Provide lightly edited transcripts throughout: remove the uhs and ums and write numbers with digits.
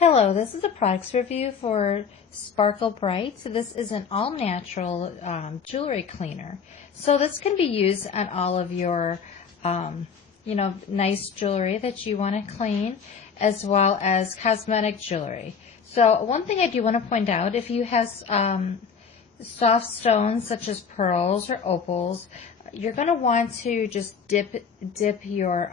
Hello, this is a products review for Sparkle Bright. So this is an all-natural jewelry cleaner. So this can be used on all of your, nice jewelry that you want to clean, as well as cosmetic jewelry. So one thing I do want to point out, if you have soft stones such as pearls or opals, you're going to want to just dip your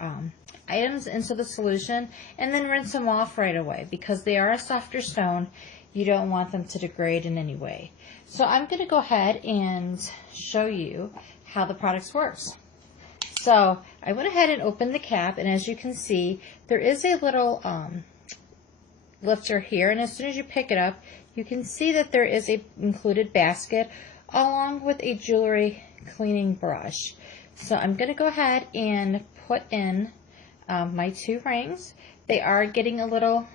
items into the solution and then rinse them off right away, because they are a softer stone. You don't want them to degrade in any way. So I'm going to go ahead and show you how the product works. So I went ahead and opened the cap, and as you can see, there is a little lifter here, and as soon as you pick it up, you can see that there is a included basket along with a jewelry cleaning brush. So I'm going to go ahead and put in my two rings. They are getting a little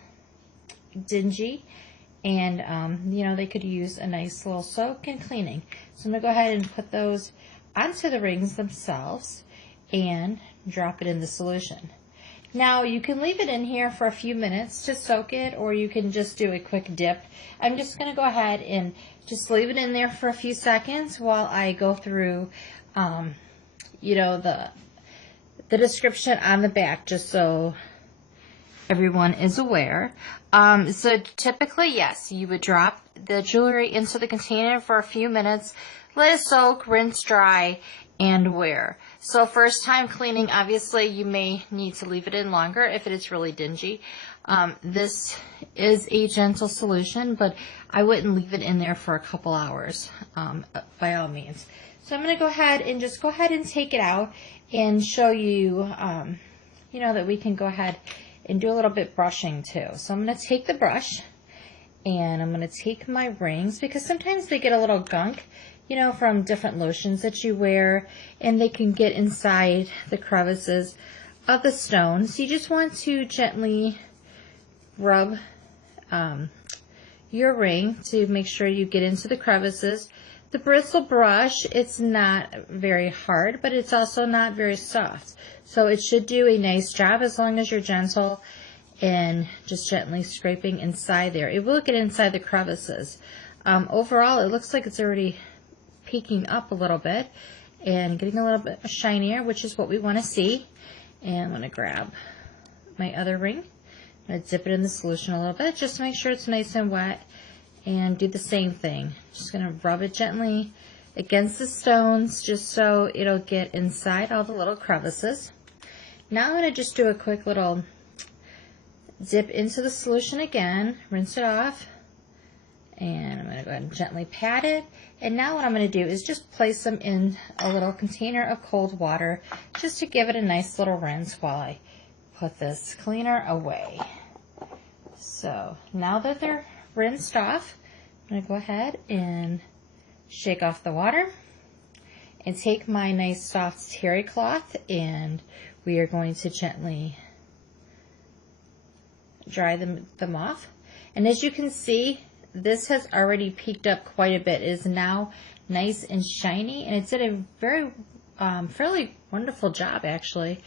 dingy, and they could use a nice little soak and cleaning. So I'm going to go ahead and put those onto the rings themselves and drop it in the solution. Now you can leave it in here for a few minutes to soak it, or you can just do a quick dip. I'm just going to go ahead and just leave it in there for a few seconds while I go through the description on the back, just so everyone is aware. So typically, yes, you would drop the jewelry into the container for a few minutes, let it soak, rinse dry, and wear. So first time cleaning, obviously you may need to leave it in longer if it is really dingy. This is a gentle solution, but I wouldn't leave it in there for a couple hours, by all means. So I'm going to go ahead and take it out and show you, that we can go ahead and do a little bit brushing too. So I'm going to take the brush and I'm going to take my rings, because sometimes they get a little gunk, from different lotions that you wear, and they can get inside the crevices of the stone. So you just want to gently rub your ring to make sure you get into the crevices. The bristle brush, it's not very hard, but it's also not very soft. So it should do a nice job as long as you're gentle and just gently scraping inside there. It will get inside the crevices. Overall, it looks like it's already peeking up a little bit and getting a little bit shinier, which is what we want to see. And I'm going to grab my other ring. I'm going to dip it in the solution a little bit just to make sure it's nice and wet, and do the same thing. Just going to rub it gently against the stones just so it'll get inside all the little crevices. Now I'm going to just do a quick little dip into the solution again, rinse it off, and I'm going to go ahead and gently pat it. And now what I'm going to do is just place them in a little container of cold water just to give it a nice little rinse while I put this cleaner away. So now that they're rinsed off, I'm going to go ahead and shake off the water and take my nice soft terry cloth, and we are going to gently dry them off. And as you can see, this has already peaked up quite a bit. It is now nice and shiny, and it did a very fairly wonderful job actually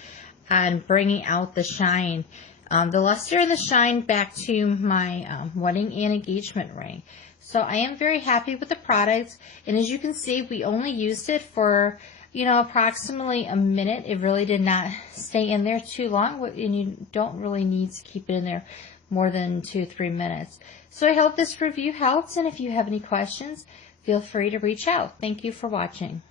on bringing out the shine, the luster and the shine back to my wedding and engagement ring. So I am very happy with the product, and as you can see, we only used it for approximately a minute. It really did not stay in there too long, and you don't really need to keep it in there more than 2-3 minutes. So I hope this review helps, and if you have any questions, feel free to reach out. Thank you for watching.